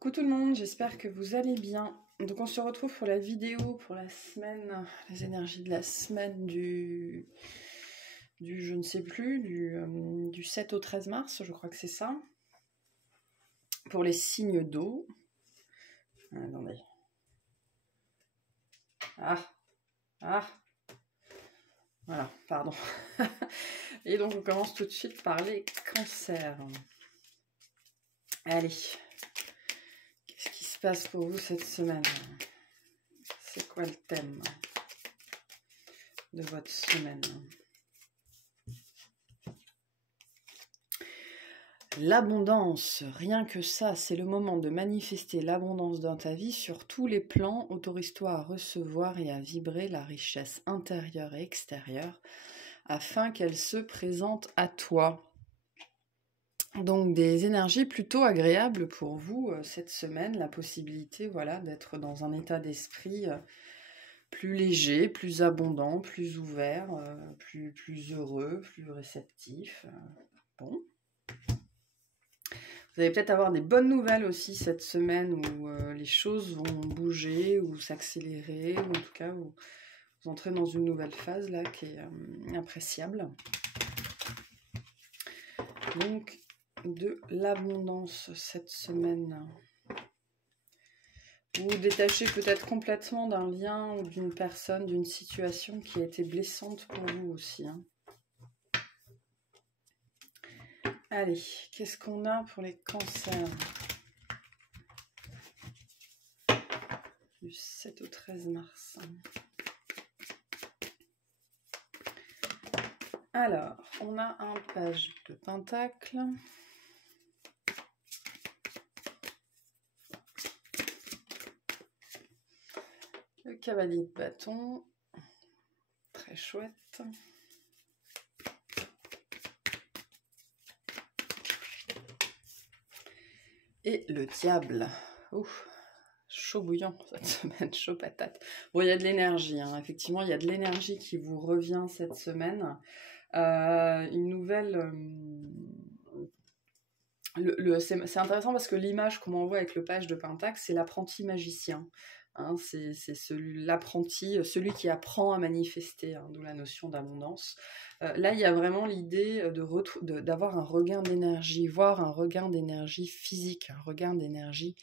Coucou tout le monde, j'espère que vous allez bien. Donc on se retrouve pour la vidéo pour la semaine, les énergies de la semaine du je ne sais plus, du 7 au 13 mars, je crois que c'est ça. Pour les signes d'eau. Attendez. Voilà, pardon. Et donc on commence tout de suite par les cancers. Allez. Qu'est-ce qui se passe pour vous cette semaine? C'est quoi le thème de votre semaine? L'abondance, rien que ça, c'est le moment de manifester l'abondance dans ta vie sur tous les plans. Autorise-toi à recevoir et à vibrer la richesse intérieure et extérieure afin qu'elle se présente à toi. Donc des énergies plutôt agréables pour vous cette semaine, la possibilité voilà, d'être dans un état d'esprit plus léger, plus abondant, plus ouvert, plus heureux, plus réceptif. Bon. Vous allez peut-être avoir des bonnes nouvelles aussi cette semaine où les choses vont bouger ou s'accélérer, ou en tout cas où vous entrez dans une nouvelle phase là qui est appréciable. Donc de l'abondance cette semaine. Vous vous détachez peut-être complètement d'un lien ou d'une personne, d'une situation qui a été blessante pour vous aussi. Hein. Allez, qu'est-ce qu'on a pour les cancers? Du 7 au 13 mars. Alors, on a un page de pentacle. Le cavalier de bâton. Très chouette. Et le diable. Ouf, chaud bouillant cette semaine, chaud patate. Bon, il y a de l'énergie, hein. Effectivement, il y a de l'énergie qui vous revient cette semaine. Une nouvelle... c'est intéressant parce que l'image qu'on m'envoie avec le page de pentacle, c'est l'apprenti magicien. Hein, c'est l'apprenti, celui qui apprend à manifester, hein, d'où la notion d'abondance. Là, il y a vraiment l'idée d'avoir un regain d'énergie, voire un regain d'énergie physique, un regain d'énergie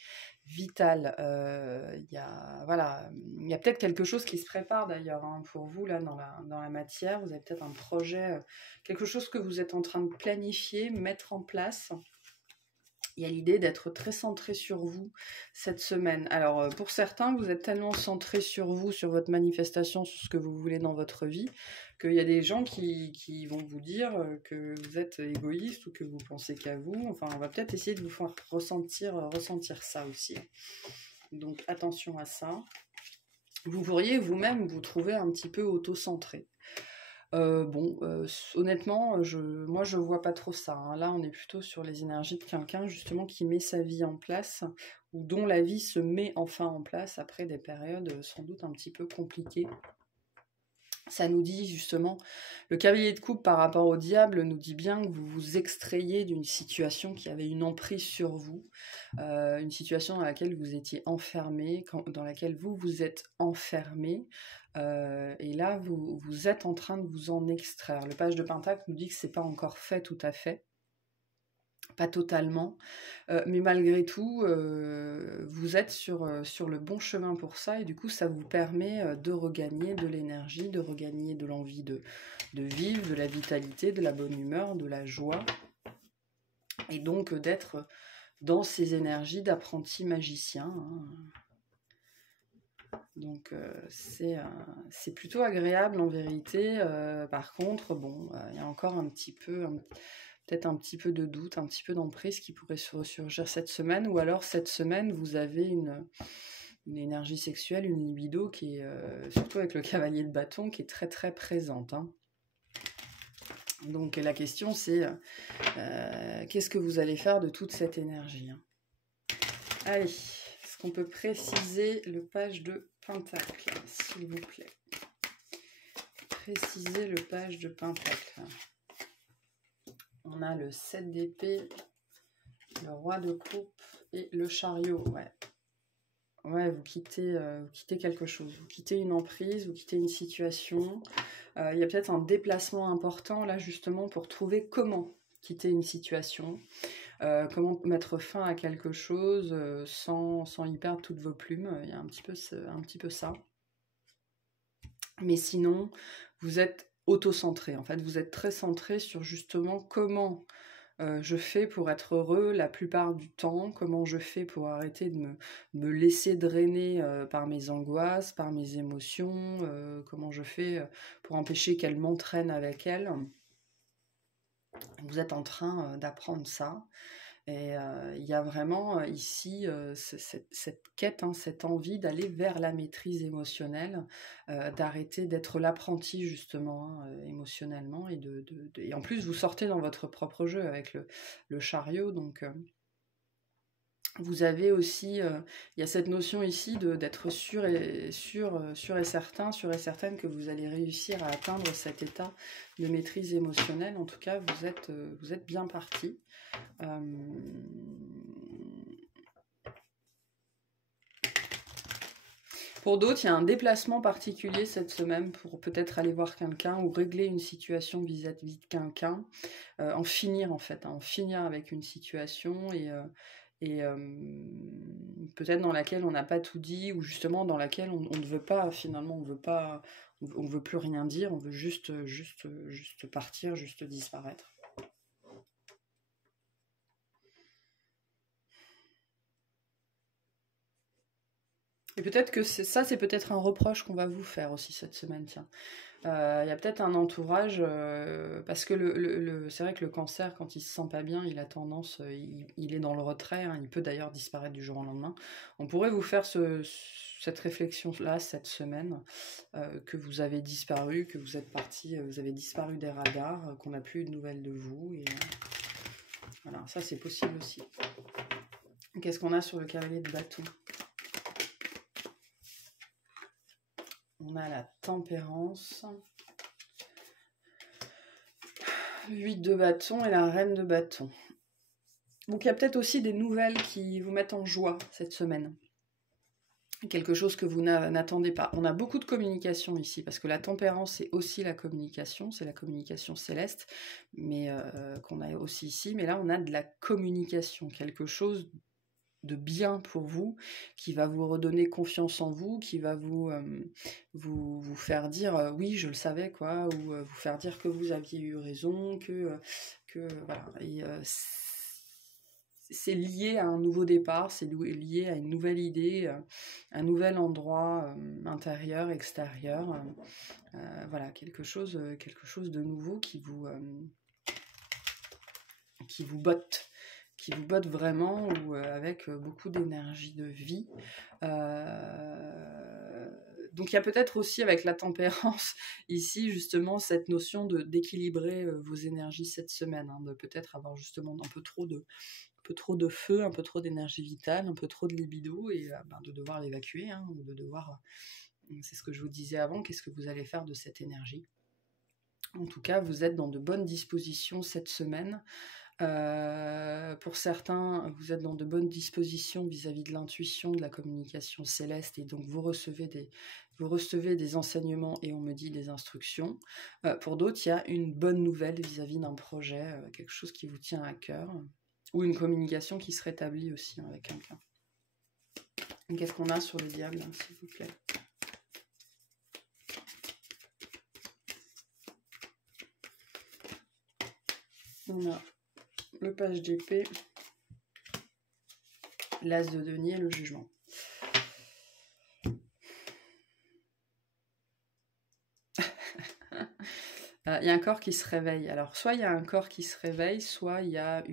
vitale. Il y a peut-être quelque chose qui se prépare d'ailleurs, hein, pour vous là dans la matière. Vous avez peut-être un projet, quelque chose que vous êtes en train de planifier, mettre en place. Il y a l'idée d'être très centré sur vous cette semaine. Alors, pour certains, vous êtes tellement centré sur vous, sur votre manifestation, sur ce que vous voulez dans votre vie, qu'il y a des gens qui vont vous dire que vous êtes égoïste ou que vous pensez qu'à vous. Enfin, on va peut-être essayer de vous faire ressentir ça aussi. Donc, attention à ça. Vous pourriez vous-même vous trouver un petit peu auto-centré. Honnêtement, moi je vois pas trop ça. Hein. Là, on est plutôt sur les énergies de quelqu'un justement qui met sa vie en place ou dont la vie se met enfin en place après des périodes sans doute un petit peu compliquées. Ça nous dit justement, le cavalier de coupe par rapport au diable nous dit bien que vous vous extrayez d'une situation qui avait une emprise sur vous, une situation dans laquelle vous étiez enfermé, dans laquelle vous vous êtes enfermé, et là vous êtes en train de vous en extraire. Le page de pentacle nous dit que c'est pas encore fait tout à fait. Pas totalement, mais malgré tout, vous êtes sur le bon chemin pour ça, et du coup, ça vous permet de regagner de l'énergie, de regagner de l'envie de vivre, de la vitalité, de la bonne humeur, de la joie, et donc d'être dans ces énergies d'apprenti magicien. Hein. Donc, c'est plutôt agréable en vérité. Par contre, bon, il y a encore un petit peu... peut-être un petit peu de doute, un petit peu d'emprise qui pourrait se ressurgir cette semaine, ou alors cette semaine, vous avez une énergie sexuelle, une libido qui est, surtout avec le cavalier de bâton, qui est très très présente. Hein. Donc la question c'est, qu'est-ce que vous allez faire de toute cette énergie? Hein. Allez, est-ce qu'on peut préciser le page de pentacle, s'il vous plaît? Préciser le page de pentacle. On a le 7 d'épée, le roi de coupe Et le chariot, ouais. Ouais, vous quittez quelque chose, vous quittez une emprise, vous quittez une situation. Il y a peut-être un déplacement important là justement pour trouver comment quitter une situation, comment mettre fin à quelque chose sans y perdre toutes vos plumes. Il y a un petit peu ça. Mais sinon, vous êtes auto-centré. En fait, vous êtes très centré sur justement comment je fais pour être heureux la plupart du temps, comment je fais pour arrêter de me laisser drainer par mes angoisses, par mes émotions, comment je fais pour empêcher qu'elles m'entraînent avec elles. Vous êtes en train d'apprendre ça. Et il y a vraiment ici cette quête, hein, cette envie d'aller vers la maîtrise émotionnelle, d'arrêter d'être l'apprenti justement hein, émotionnellement. Et en plus, vous sortez dans votre propre jeu avec le chariot. Donc vous avez aussi, il y a cette notion ici d'être sûr et certaine que vous allez réussir à atteindre cet état de maîtrise émotionnelle. En tout cas, vous êtes bien parti. Pour d'autres, il y a un déplacement particulier cette semaine pour peut-être aller voir quelqu'un ou régler une situation vis-à-vis de quelqu'un, en finir en fait, hein, en finir avec une situation et peut-être dans laquelle on n'a pas tout dit ou justement dans laquelle on ne veut pas finalement, on veut plus rien dire, on veut juste partir, juste disparaître. Et peut-être que c'est peut-être un reproche qu'on va vous faire aussi cette semaine, tiens. Il y a peut-être un entourage, parce que c'est vrai que le cancer, quand il se sent pas bien, il a tendance, il est dans le retrait, hein, il peut d'ailleurs disparaître du jour au lendemain. On pourrait vous faire cette réflexion-là cette semaine, que vous avez disparu, que vous êtes parti, vous avez disparu des radars, qu'on n'a plus de nouvelles de vous, et voilà, ça c'est possible aussi. Qu'est-ce qu'on a sur le cavalier de bâton ? On a la tempérance, le 8 de bâton et la reine de bâton. Donc il y a peut-être aussi des nouvelles qui vous mettent en joie cette semaine. Quelque chose que vous n'attendez pas. On a beaucoup de communication ici, parce que la tempérance, c'est aussi la communication, c'est la communication céleste, mais qu'on a aussi ici. Mais là, on a de la communication, quelque chose de bien pour vous, qui va vous redonner confiance en vous, qui va vous faire dire oui, je le savais, quoi, ou vous faire dire que vous aviez eu raison, que voilà. Et c'est lié à un nouveau départ, c'est lié à une nouvelle idée, un nouvel endroit intérieur, extérieur. Voilà, quelque chose de nouveau qui vous botte. Qui vous botte vraiment, ou avec beaucoup d'énergie de vie. Donc il y a peut-être aussi avec la tempérance ici justement cette notion d'équilibrer vos énergies cette semaine, hein, de peut-être avoir justement un peu trop de feu, un peu trop d'énergie vitale, un peu trop de libido, et de devoir l'évacuer, hein, ou de devoir, c'est ce que je vous disais avant, qu'est-ce que vous allez faire de cette énergie. En tout cas, vous êtes dans de bonnes dispositions cette semaine. Pour certains, vous êtes dans de bonnes dispositions vis-à-vis de l'intuition, de la communication céleste, et donc vous recevez des enseignements et on me dit des instructions. Pour d'autres, il y a une bonne nouvelle vis-à-vis d'un projet, quelque chose qui vous tient à cœur, ou une communication qui se rétablit aussi avec quelqu'un. Qu'est-ce qu'on a sur le diable, hein, s'il vous plaît ? On a le page d'épée, l'as de denier et le jugement. Il y a un corps qui se réveille. Alors, soit il y a un corps qui se réveille, soit il y a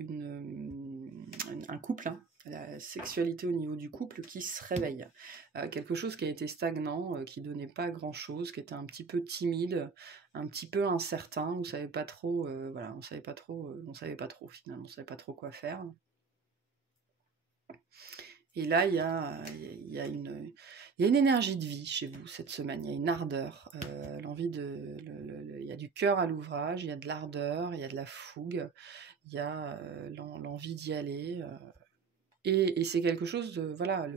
un couple, hein, la sexualité au niveau du couple qui se réveille. Quelque chose qui a été stagnant, qui donnait pas grand-chose, qui était un petit peu timide, un petit peu incertain. On savait pas trop, voilà, on savait pas trop finalement, on savait pas trop quoi faire. Et là, il y a une énergie de vie chez vous cette semaine, il y a une ardeur, il y a du cœur à l'ouvrage, il y a de l'ardeur, il y a de la fougue, il y a l'envie d'y aller. Et c'est quelque chose de, voilà,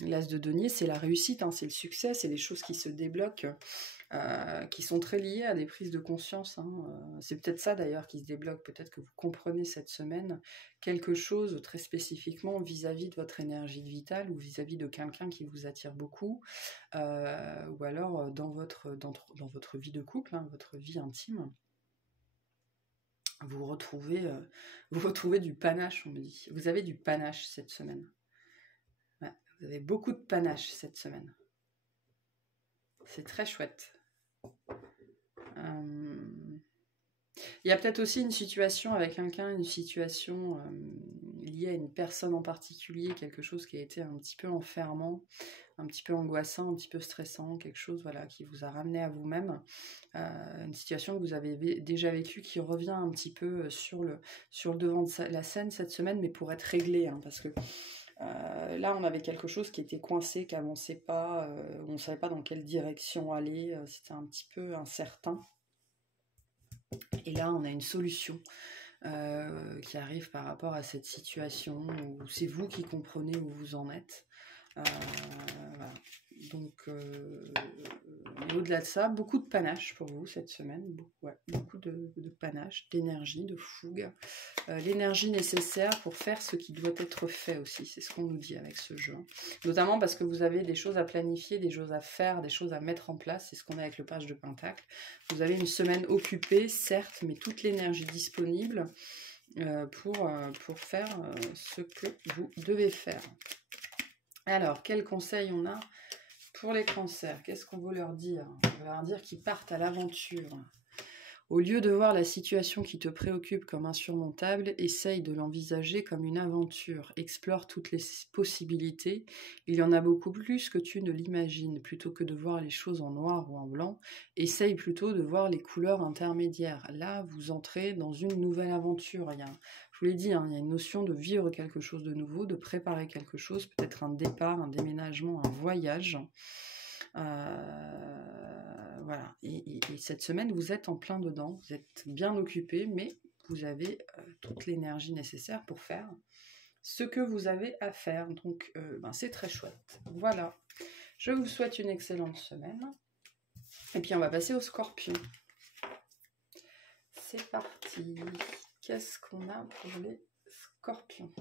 l'as de denier, c'est la réussite, hein, c'est le succès, c'est les choses qui se débloquent, qui sont très liées à des prises de conscience. Hein. C'est peut-être ça d'ailleurs qui se débloque, peut-être que vous comprenez cette semaine quelque chose très spécifiquement vis-à-vis de votre énergie vitale ou vis-à-vis de quelqu'un qui vous attire beaucoup, ou alors dans votre vie de couple, hein, votre vie intime. Vous retrouvez du panache, on me dit. Vous avez du panache cette semaine. Ouais, vous avez beaucoup de panache cette semaine. C'est très chouette. Il y a peut-être aussi une situation avec quelqu'un, une situation liée à une personne en particulier, quelque chose qui a été un petit peu enfermant, un petit peu angoissant, un petit peu stressant, quelque chose voilà, qui vous a ramené à vous-même, une situation que vous avez déjà vécue qui revient un petit peu sur le devant de la scène cette semaine, mais pour être réglé, hein, parce que là on avait quelque chose qui était coincé, qui n'avançait pas, on ne savait pas dans quelle direction aller, c'était un petit peu incertain. Et là, on a une solution qui arrive par rapport à cette situation où c'est vous qui comprenez où vous en êtes. Voilà. Donc, au-delà de ça, beaucoup de panache pour vous cette semaine. Beaucoup de panache, d'énergie, de fougue. L'énergie nécessaire pour faire ce qui doit être fait aussi. C'est ce qu'on nous dit avec ce jeu. Notamment parce que vous avez des choses à planifier, des choses à faire, des choses à mettre en place. C'est ce qu'on a avec le page de Pentacle. Vous avez une semaine occupée, certes, mais toute l'énergie disponible pour faire ce que vous devez faire. Alors, quels conseils on a pour les cancers? Qu'est-ce qu'on veut leur dire? On va leur dire qu'ils partent à l'aventure. Au lieu de voir la situation qui te préoccupe comme insurmontable, essaye de l'envisager comme une aventure. Explore toutes les possibilités. Il y en a beaucoup plus que tu ne l'imagines. Plutôt que de voir les choses en noir ou en blanc, essaye plutôt de voir les couleurs intermédiaires. Là, vous entrez dans une nouvelle aventure. Je vous l'ai dit, hein, il y a une notion de vivre quelque chose de nouveau, de préparer quelque chose, peut-être un départ, un déménagement, un voyage. Voilà. Et cette semaine, vous êtes en plein dedans, vous êtes bien occupé, mais vous avez toute l'énergie nécessaire pour faire ce que vous avez à faire. Donc, c'est très chouette. Voilà. Je vous souhaite une excellente semaine. Et puis, on va passer au Scorpion. C'est parti. Qu'est-ce qu'on a pour les Scorpions ?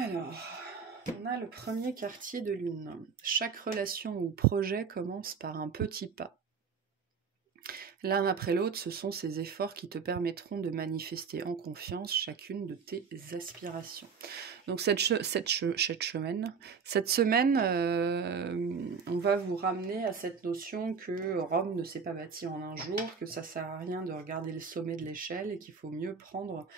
Alors, on a le premier quartier de lune. Chaque relation ou projet commence par un petit pas. L'un après l'autre, ce sont ces efforts qui te permettront de manifester en confiance chacune de tes aspirations. Donc cette semaine, on va vous ramener à cette notion que Rome ne s'est pas bâtie en un jour, que ça sert à rien de regarder le sommet de l'échelle et qu'il faut mieux prendre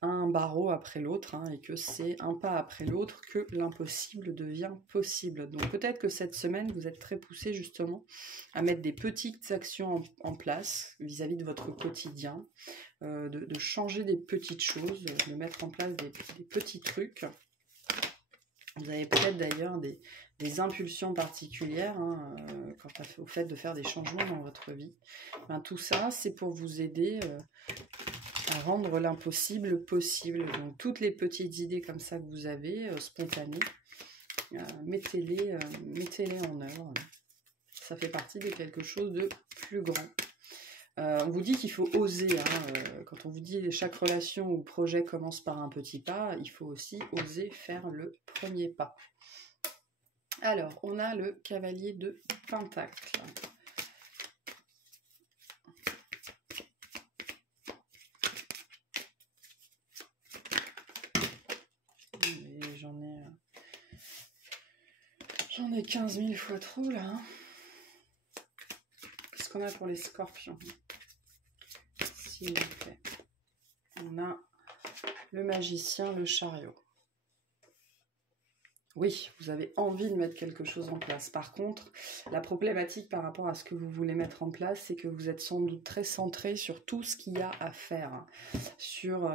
un barreau après l'autre, hein, et que c'est un pas après l'autre que l'impossible devient possible. Donc peut-être que cette semaine, vous êtes très poussé justement à mettre des petites actions en place vis-à-vis de votre quotidien, de changer des petites choses, de mettre en place des petits trucs. Vous avez peut-être d'ailleurs des impulsions particulières quant au fait de faire des changements dans votre vie. Tout ça, c'est pour vous aider à rendre l'impossible possible. Donc toutes les petites idées comme ça que vous avez, spontanées, mettez-les en œuvre. Ça fait partie de quelque chose de plus grand. On vous dit qu'il faut oser. Quand on vous dit chaque relation ou projet commence par un petit pas, il faut aussi oser faire le premier pas. Alors, on a le cavalier de Pentacle. J'en ai 15 000 fois trop là. Qu'est-ce qu'on a pour les Scorpions? S'il vous plaît. On a le magicien, le chariot. Oui, vous avez envie de mettre quelque chose en place. Par contre, la problématique par rapport à ce que vous voulez mettre en place, c'est que vous êtes sans doute très centré sur tout ce qu'il y a à faire. Sur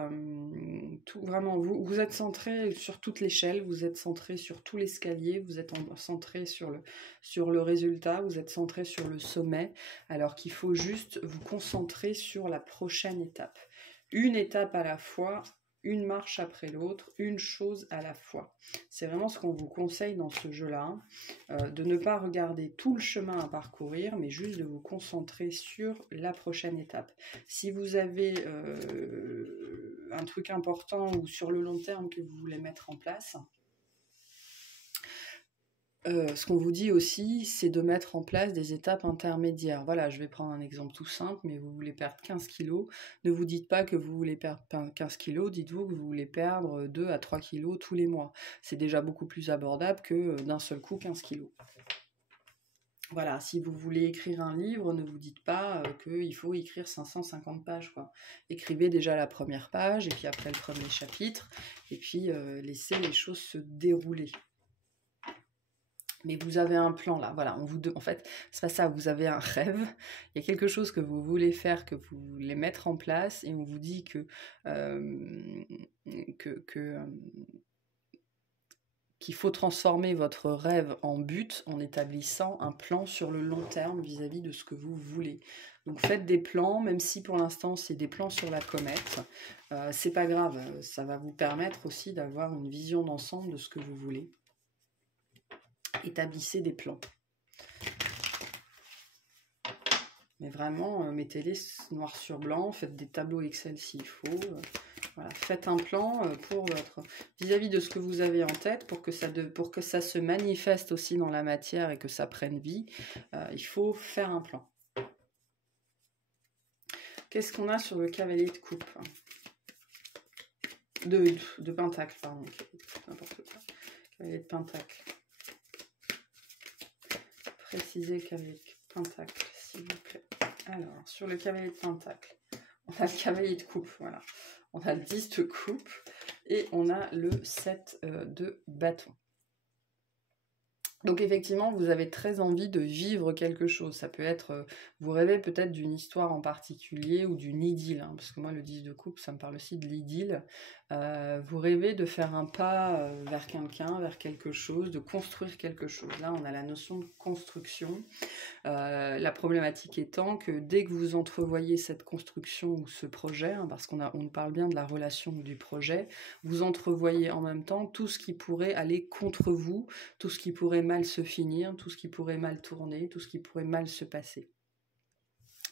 tout, vraiment, vous êtes centré sur toute l'échelle, vous êtes centré sur tout l'escalier, vous êtes centré sur le résultat, vous êtes centré sur le sommet, alors qu'il faut juste vous concentrer sur la prochaine étape. Une étape à la fois, une marche après l'autre, une chose à la fois. C'est vraiment ce qu'on vous conseille dans ce jeu-là, de ne pas regarder tout le chemin à parcourir, mais juste de vous concentrer sur la prochaine étape. Si vous avez un truc important ou sur le long terme que vous voulez mettre en place, ce qu'on vous dit aussi, c'est de mettre en place des étapes intermédiaires. Voilà, je vais prendre un exemple tout simple, mais vous voulez perdre 15 kilos. Ne vous dites pas que vous voulez perdre 15 kilos, dites-vous que vous voulez perdre 2 à 3 kilos tous les mois. C'est déjà beaucoup plus abordable que d'un seul coup 15 kilos. Voilà, si vous voulez écrire un livre, ne vous dites pas qu'il faut écrire 550 pages, quoi. Écrivez déjà la première page, et puis après le premier chapitre, et puis laissez les choses se dérouler. Mais vous avez un plan là, voilà, en fait, c'est pas ça, vous avez un rêve, il y a quelque chose que vous voulez faire, que vous voulez mettre en place, et on vous dit qu'il faut transformer votre rêve en but en établissant un plan sur le long terme vis-à-vis de ce que vous voulez. Donc faites des plans, même si pour l'instant c'est des plans sur la comète, c'est pas grave, ça va vous permettre aussi d'avoir une vision d'ensemble de ce que vous voulez. Établissez des plans. Mais vraiment, mettez-les noir sur blanc, faites des tableaux Excel s'il faut. Voilà. Faites un plan pour vis-à-vis de ce que vous avez en tête, pour que ça se manifeste aussi dans la matière et que ça prenne vie. Il faut faire un plan. Qu'est-ce qu'on a sur le cavalier de coupe de pentacle, pardon. N'importe quoi. Cavalier de pentacle. Précisez le cavalier de pentacle, s'il vous plaît. Alors, sur le cavalier de pentacle, on a le cavalier de coupe, voilà. On a le 10 de coupe et on a le 7 de bâton. Donc effectivement, vous avez très envie de vivre quelque chose. Ça peut être, vous rêvez peut-être d'une histoire en particulier ou d'une idylle, hein, parce que moi le 10 de coupe, ça me parle aussi de l'idylle. Vous rêvez de faire un pas vers quelqu'un, vers quelque chose, de construire quelque chose. Là, on a la notion de construction. La problématique étant que dès que vous entrevoyez cette construction ou ce projet, hein, parce on parle bien de la relation ou du projet, vous entrevoyez en même temps tout ce qui pourrait aller contre vous, tout ce qui pourrait mal se finir, tout ce qui pourrait mal tourner, tout ce qui pourrait mal se passer.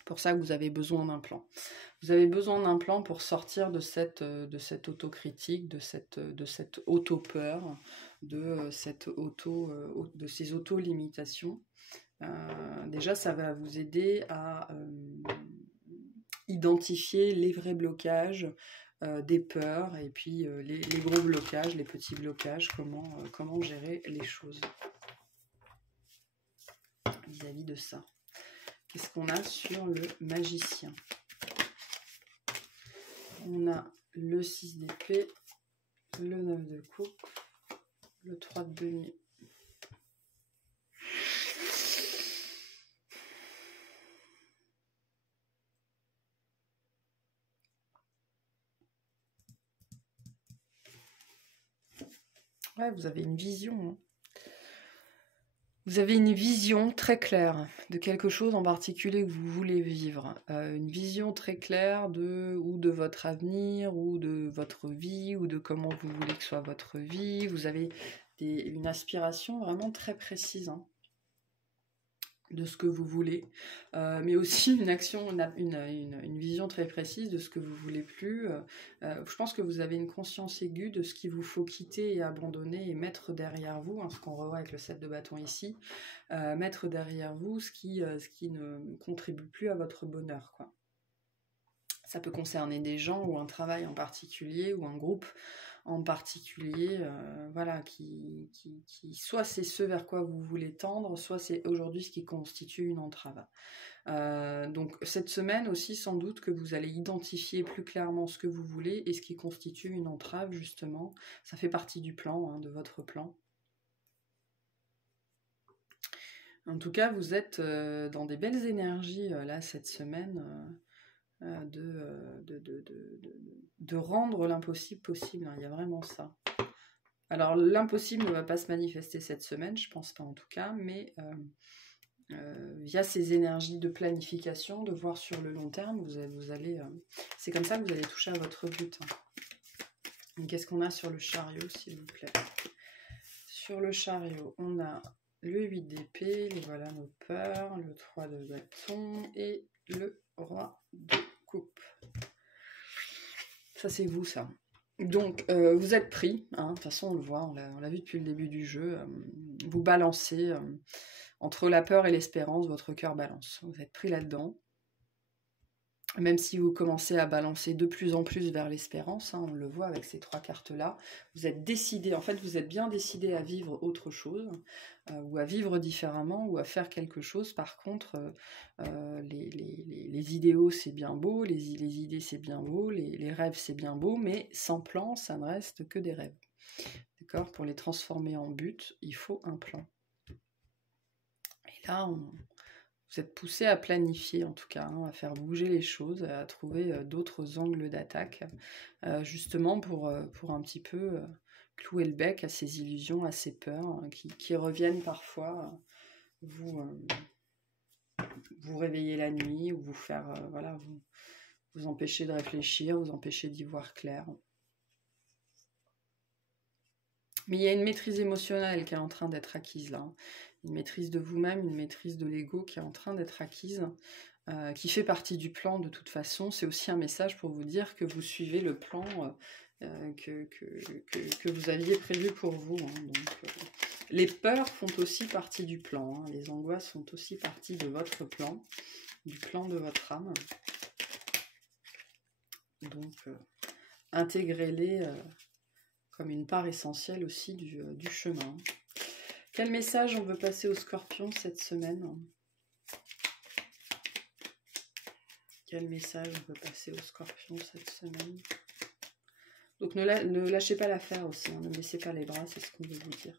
Pour ça que vous avez besoin d'un plan. Vous avez besoin d'un plan pour sortir de cette autocritique, de cette auto-peur, de ces auto-limitations. Déjà, ça va vous aider à identifier les vrais blocages, des peurs, et puis les gros blocages, les petits blocages, comment gérer les choses vis-à-vis de ça. Qu'est-ce qu'on a sur le magicien? On a le 6 d'épée, le 9 de coupe, le 3 de denier. Ouais, vous avez une vision, hein. Vous avez une vision très claire de quelque chose en particulier que vous voulez vivre. Une vision très claire de votre avenir, ou de votre vie, ou de comment vous voulez que soit votre vie. Vous avez une aspiration vraiment très précise, hein, de ce que vous voulez, mais aussi une vision très précise de ce que vous voulez plus. Je pense que vous avez une conscience aiguë de ce qu'il vous faut quitter et abandonner et mettre derrière vous, hein, ce qu'on revoit avec le 7 de bâton ici, mettre derrière vous ce qui ne contribue plus à votre bonheur, quoi. Ça peut concerner des gens ou un travail en particulier ou un groupe en particulier, voilà, qui soit c'est ce vers quoi vous voulez tendre, soit c'est aujourd'hui ce qui constitue une entrave. Donc cette semaine aussi, sans doute que vous allez identifier plus clairement ce que vous voulez et ce qui constitue une entrave, justement. Ça fait partie du plan, hein, de votre plan. En tout cas, vous êtes dans des belles énergies là cette semaine de rendre l'impossible possible. Hein, il y a vraiment ça. Alors l'impossible ne va pas se manifester cette semaine, je pense pas en tout cas, mais via ces énergies de planification, de voir sur le long terme, vous allez c'est comme ça que vous allez toucher à votre but. Hein. Qu'est-ce qu'on a sur le chariot, s'il vous plaît? Sur le chariot, on a le 8 d'épée, et voilà nos peurs, le 3 de bâton et le roi de coupe. Ça, c'est vous, ça. Donc, vous êtes pris, hein, de toute façon, on le voit, on l'a vu depuis le début du jeu. Vous balancez entre la peur et l'espérance, votre cœur balance. Vous êtes pris là-dedans. Même si vous commencez à balancer de plus en plus vers l'espérance, hein, on le voit avec ces 3 cartes-là, vous êtes décidé, en fait vous êtes bien décidé à vivre autre chose, ou à vivre différemment, ou à faire quelque chose. Par contre, les idéaux c'est bien beau, les idées c'est bien beau, les rêves c'est bien beau, mais sans plan, ça ne reste que des rêves. D'accord? Pour les transformer en but, il faut un plan. Et là, vous êtes poussé à planifier, en tout cas, hein, à faire bouger les choses, à trouver d'autres angles d'attaque, justement pour un petit peu clouer le bec à ces illusions, à ces peurs hein, qui reviennent parfois vous réveiller la nuit ou vous faire voilà, vous empêcher de réfléchir, vous empêcher d'y voir clair. Mais il y a une maîtrise émotionnelle qui est en train d'être acquise là. Hein. Une maîtrise de vous-même, une maîtrise de l'ego qui est en train d'être acquise, qui fait partie du plan de toute façon. C'est aussi un message pour vous dire que vous suivez le plan que vous aviez prévu pour vous. Hein. Donc, les peurs font aussi partie du plan. Hein. Les angoisses font aussi partie de votre plan, du plan de votre âme. Donc, intégrez-les comme une part essentielle aussi du chemin. Quel message on veut passer aux scorpions cette semaine? Quel message on veut passer aux scorpions cette semaine? Donc ne lâchez pas l'affaire aussi, hein, ne laissez pas les bras, c'est ce qu'on veut vous dire.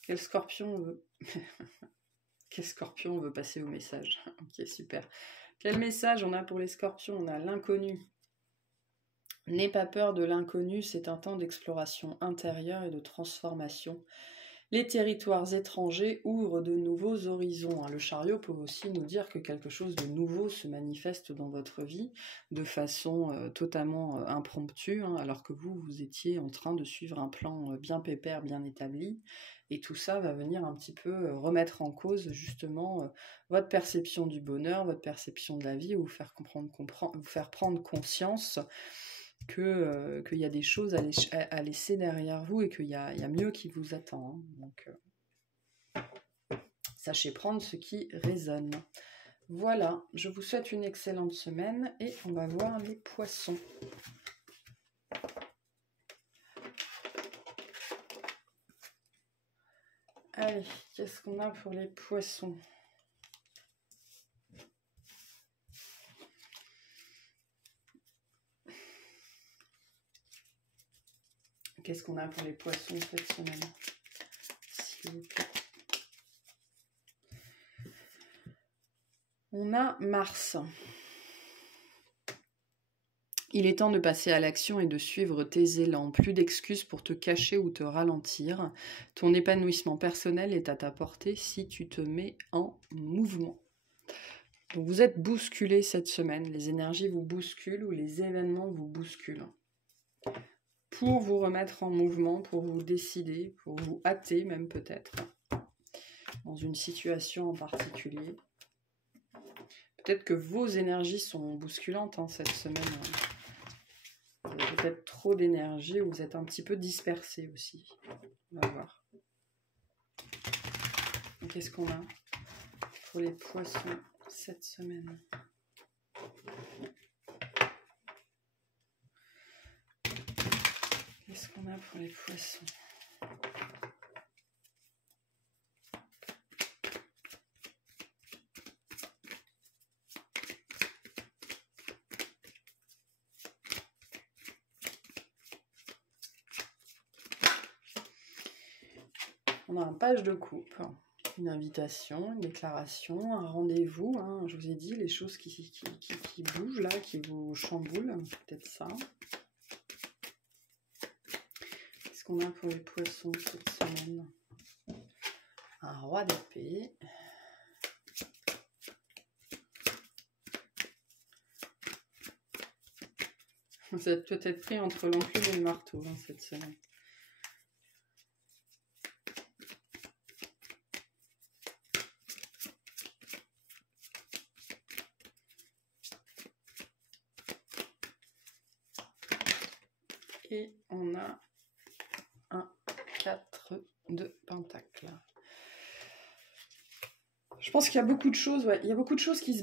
Quel scorpion on veut... Quel scorpion on veut passer au message? Ok, super. Quel message on a pour les scorpions? On a l'inconnu. N'aie pas peur de l'inconnu, c'est un temps d'exploration intérieure et de transformation. Les territoires étrangers ouvrent de nouveaux horizons. Le chariot peut aussi nous dire que quelque chose de nouveau se manifeste dans votre vie de façon totalement impromptue, hein, alors que vous étiez en train de suivre un plan bien pépère, bien établi. Et tout ça va venir un petit peu remettre en cause justement votre perception du bonheur, votre perception de la vie, ou vous faire prendre conscience qu'il y a des choses à laisser derrière vous et qu'il y a mieux qui vous attend. Hein. Donc, sachez prendre ce qui résonne. Voilà, je vous souhaite une excellente semaine et on va voir les poissons. Allez, qu'est-ce qu'on a pour les poissons ? Qu'est-ce qu'on a pour les poissons cette semaine, s'il vous plaît? On a Mars. Il est temps de passer à l'action et de suivre tes élans. Plus d'excuses pour te cacher ou te ralentir. Ton épanouissement personnel est à ta portée si tu te mets en mouvement. Donc vous êtes bousculé cette semaine. Les énergies vous bousculent ou les événements vous bousculent. Pour vous remettre en mouvement, pour vous décider, pour vous hâter même peut-être, dans une situation en particulier. Peut-être que vos énergies sont bousculantes hein, cette semaine. Vous avez peut-être trop d'énergie ou vous êtes un petit peu dispersé aussi. On va voir. Qu'est-ce qu'on a pour les poissons cette semaine ? Qu'est-ce qu'on a pour les poissons ? On a un page de coupe. Une invitation, une déclaration, un rendez-vous. Hein, je vous ai dit, les choses qui bougent là, qui vous chamboulent. Peut-être ça. Qu'est-ce qu'on a pour les poissons cette semaine? Un roi d'épée. Vous êtes peut-être pris entre l'enclume et le marteau hein, cette semaine. Et on a un 4 de pentacle. Je pense qu'il y a beaucoup de choses, ouais, il y a beaucoup de choses qui se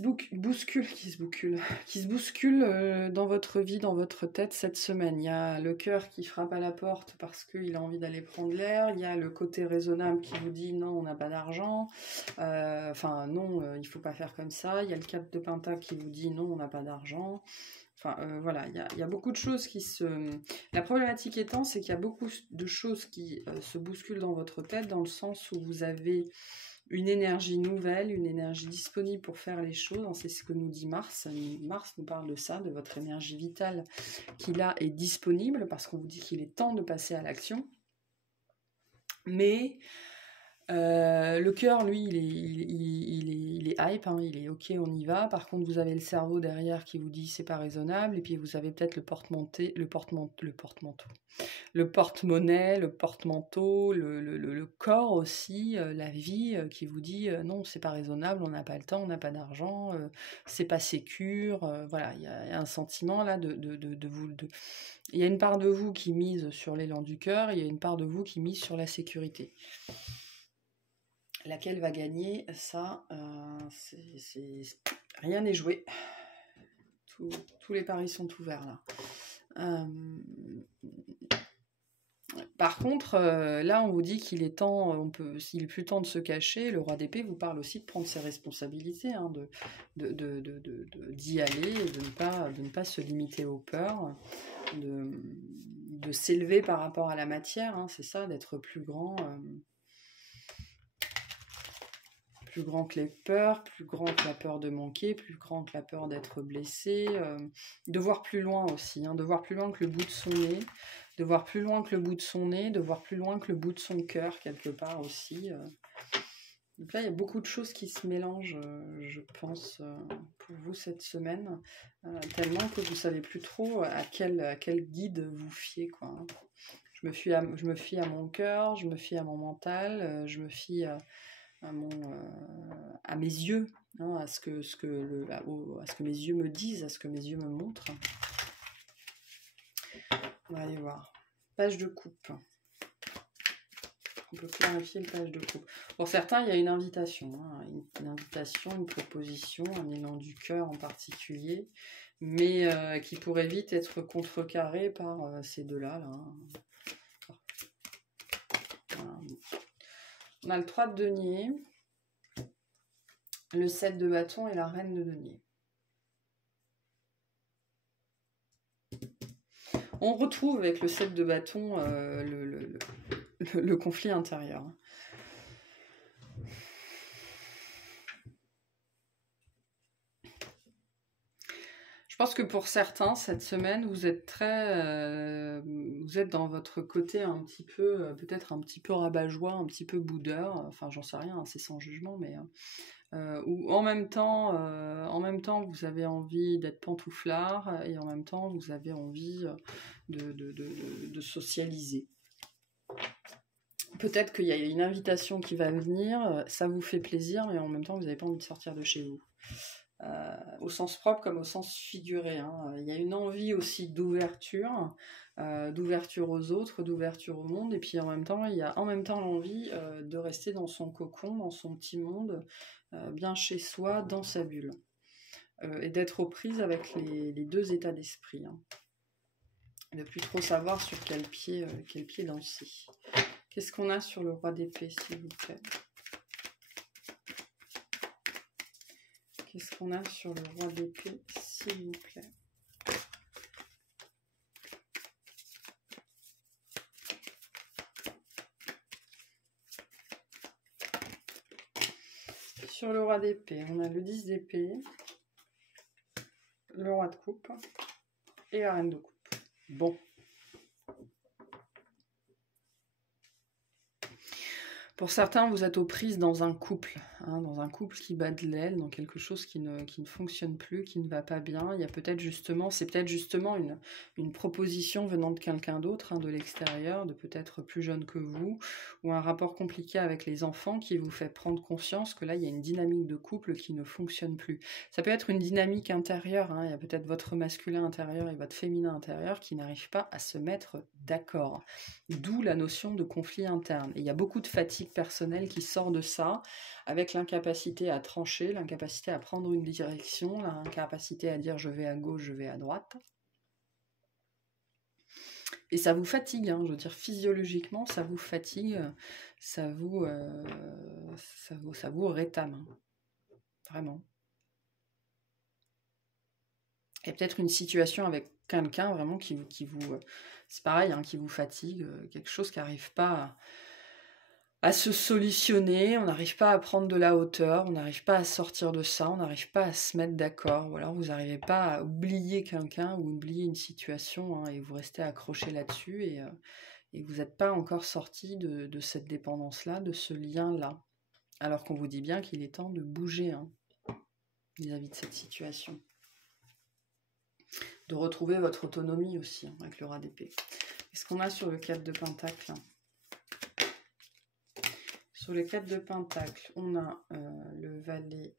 bousculent dans votre vie, dans votre tête cette semaine. Il y a le cœur qui frappe à la porte parce qu'il a envie d'aller prendre l'air. Il y a le côté raisonnable qui vous dit non, on n'a pas d'argent. Enfin non, il faut pas faire comme ça. Il y a le 4 de pentacle qui vous dit non, on n'a pas d'argent. Enfin, voilà, il y a beaucoup de choses qui se... La problématique étant, c'est qu'il y a beaucoup de choses qui se bousculent dans votre tête, dans le sens où vous avez une énergie nouvelle, une énergie disponible pour faire les choses. C'est ce que nous dit Mars. Mars nous parle de ça, de votre énergie vitale qui là est disponible, parce qu'on vous dit qu'il est temps de passer à l'action. Mais... le cœur, lui, il est hype, hein, il est ok, on y va. Par contre, vous avez le cerveau derrière qui vous dit c'est pas raisonnable, et puis vous avez peut-être le porte-monnaie, le porte-manteau, le corps aussi, la vie qui vous dit non, c'est pas raisonnable, on n'a pas le temps, on n'a pas d'argent, c'est pas sécure. Voilà, il y a un sentiment là il y a une part de vous qui mise sur l'élan du cœur, il y a une part de vous qui mise sur la sécurité. Laquelle va gagner, ça, rien n'est joué. Tous les paris sont ouverts là. Par contre, là on vous dit qu'il est temps, s'il est plus temps de se cacher. Le roi d'épée vous parle aussi de prendre ses responsabilités, hein, d'y aller, et de ne pas se limiter aux peurs, de s'élever par rapport à la matière, hein, c'est ça, d'être plus grand. Plus grand que les peurs, plus grand que la peur de manquer, plus grand que la peur d'être blessé, de voir plus loin aussi, hein, de voir plus loin que le bout de son nez, de voir plus loin que le bout de son nez, de voir plus loin que le bout de son cœur, quelque part aussi. Donc là, il y a beaucoup de choses qui se mélangent, je pense, pour vous cette semaine, tellement que vous ne savez plus trop à quel guide vous fiez, quoi. Hein. Je me fie à mon cœur, je me fie à mon mental, je me fie à mes yeux, hein, à ce que mes yeux me disent, à ce que mes yeux me montrent. On va aller voir. Page de coupe. On peut clarifier le page de coupe. Pour certains, il y a une invitation, hein, une invitation, une proposition, un élan du cœur en particulier, mais qui pourrait vite être contrecarré par ces deux-là. Là, hein. Voilà. On a le 3 de denier, le 7 de bâton et la reine de denier. On retrouve avec le 7 de bâton le conflit intérieur. Je pense que pour certains, cette semaine, vous êtes vous êtes dans votre côté un petit peu, peut-être un petit peu rabat-joie, un petit peu boudeur, enfin j'en sais rien, hein, c'est sans jugement, mais où en même temps, vous avez envie d'être pantouflard, et en même temps, vous avez envie de socialiser. Peut-être qu'il y a une invitation qui va venir, ça vous fait plaisir, mais en même temps, vous n'avez pas envie de sortir de chez vous. Au sens propre comme au sens figuré. Hein. Il y a une envie aussi d'ouverture aux autres, d'ouverture au monde, et puis en même temps, il y a en même temps l'envie de rester dans son cocon, dans son petit monde, bien chez soi, dans sa bulle, et d'être aux prises avec les deux états d'esprit. Hein. De plus trop savoir sur quel pied danser. Qu'est-ce qu'on a sur le roi d'épée, s'il vous plaît ? Qu'est-ce qu'on a sur le roi d'épée, s'il vous plaît? Sur le roi d'épée, on a le 10 d'épée, le roi de coupe et la reine de coupe. Bon. Pour certains, vous êtes aux prises dans un couple qui bat de l'aile, dans quelque chose qui ne fonctionne plus, qui ne va pas bien. Il y a peut-être justement, c'est peut-être justement une proposition venant de quelqu'un d'autre, de l'extérieur, de peut-être plus jeune que vous, ou un rapport compliqué avec les enfants qui vous fait prendre conscience que là, il y a une dynamique de couple qui ne fonctionne plus. Ça peut être une dynamique intérieure, il y a peut-être votre masculin intérieur et votre féminin intérieur qui n'arrivent pas à se mettre d'accord. D'où la notion de conflit interne. Et il y a beaucoup de fatigue personnelle qui sort de ça, avec l'incapacité à trancher, l'incapacité à prendre une direction, l'incapacité à dire je vais à gauche, je vais à droite. Et ça vous fatigue, je veux dire physiologiquement, ça vous fatigue, ça vous rétame, vraiment. Il y a peut-être une situation avec quelqu'un vraiment qui vous c'est pareil, qui vous fatigue, quelque chose qui n'arrive pas à se solutionner, on n'arrive pas à prendre de la hauteur, on n'arrive pas à sortir de ça, on n'arrive pas à se mettre d'accord, ou alors vous n'arrivez pas à oublier quelqu'un ou oublier une situation, et vous restez accroché là-dessus, et vous n'êtes pas encore sorti de cette dépendance-là, de ce lien-là, alors qu'on vous dit bien qu'il est temps de bouger vis-à-vis de cette situation. De retrouver votre autonomie aussi, avec le rat d'épée. Qu'est-ce qu'on a sur le 4 de Pentacle ? Sur le 4 de Pentacle, on a le valet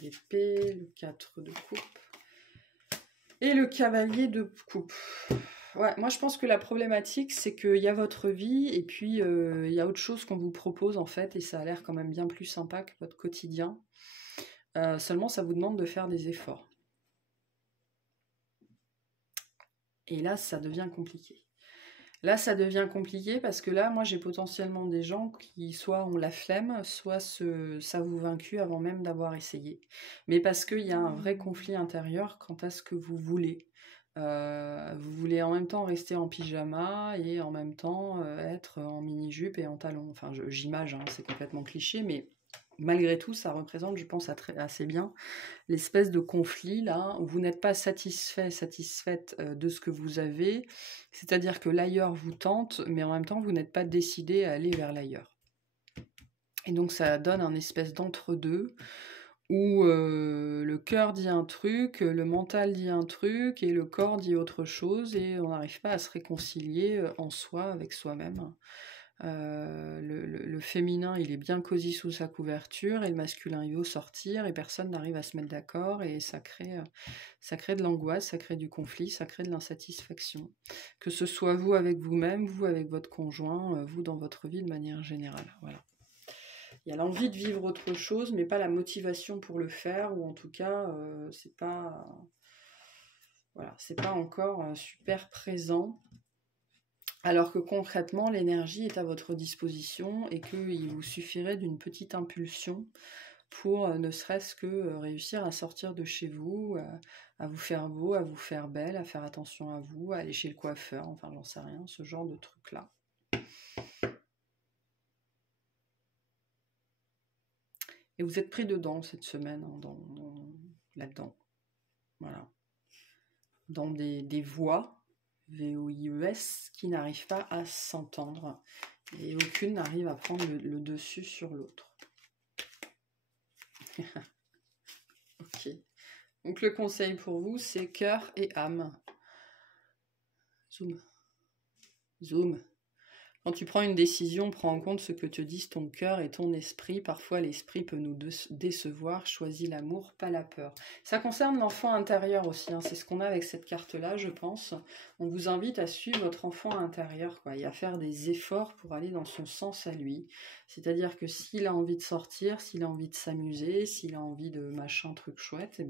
d'épée, le 4 de coupe et le cavalier de coupe. Ouais, moi je pense que la problématique, c'est qu'il y a votre vie et puis il y a autre chose qu'on vous propose en fait, et ça a l'air quand même bien plus sympa que votre quotidien. Seulement, ça vous demande de faire des efforts. Et là, ça devient compliqué. Là, ça devient compliqué parce que là, moi, j'ai potentiellement des gens qui soit ont la flemme, soit s'avouent vaincus avant même d'avoir essayé. Mais parce qu'il y a un vrai conflit intérieur quant à ce que vous voulez. Vous voulez en même temps rester en pyjama et en même temps être en mini-jupe et en talons. Enfin, j'image, c'est complètement cliché, mais malgré tout, ça représente, je pense, assez bien l'espèce de conflit là où vous n'êtes pas satisfaite de ce que vous avez, c'est-à-dire que l'ailleurs vous tente, mais en même temps vous n'êtes pas décidé à aller vers l'ailleurs. Et donc ça donne un espèce d'entre-deux où le cœur dit un truc, le mental dit un truc et le corps dit autre chose, et on n'arrive pas à se réconcilier en soi avec soi-même. Le féminin, il est bien cosy sous sa couverture, et le masculin, il veut sortir, et personne n'arrive à se mettre d'accord, et ça crée de l'angoisse, ça crée du conflit, ça crée de l'insatisfaction. Que ce soit vous avec vous-même, vous avec votre conjoint, vous dans votre vie de manière générale. Voilà. Il y a l'envie de vivre autre chose, mais pas la motivation pour le faire, ou en tout cas, c'est pas encore super présent. Alors que concrètement, l'énergie est à votre disposition et qu'il vous suffirait d'une petite impulsion pour ne serait-ce que réussir à sortir de chez vous, à vous faire beau, à vous faire belle, à faire attention à vous, à aller chez le coiffeur, enfin j'en sais rien, ce genre de truc-là. Et vous êtes pris dedans cette semaine, là-dedans. Voilà. Dans des voies, VOIES, qui n'arrivent pas à s'entendre. Et aucune n'arrive à prendre le dessus sur l'autre. Ok. Donc le conseil pour vous, c'est cœur et âme. Zoom. Zoom. Quand tu prends une décision, prends en compte ce que te disent ton cœur et ton esprit. Parfois, l'esprit peut nous décevoir. Choisis l'amour, pas la peur. Ça concerne l'enfant intérieur aussi. C'est ce qu'on a avec cette carte-là, je pense. On vous invite à suivre votre enfant intérieur, et à faire des efforts pour aller dans son sens à lui. C'est-à-dire que s'il a envie de sortir, s'il a envie de s'amuser, s'il a envie de machin, truc chouette,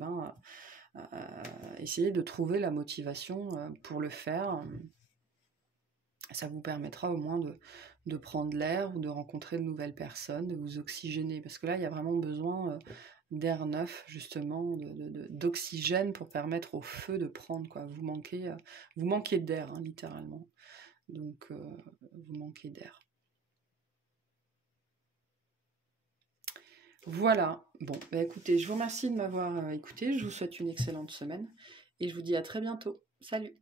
essayez de trouver la motivation pour le faire. Ça vous permettra au moins de prendre l'air ou de rencontrer de nouvelles personnes, de vous oxygéner. Parce que là, il y a vraiment besoin d'air neuf, justement, d'oxygène pour permettre au feu de prendre. Vous manquez d'air, littéralement. Donc, vous manquez d'air. Voilà. Bon, bah écoutez, je vous remercie de m'avoir écouté. Je vous souhaite une excellente semaine et je vous dis à très bientôt. Salut!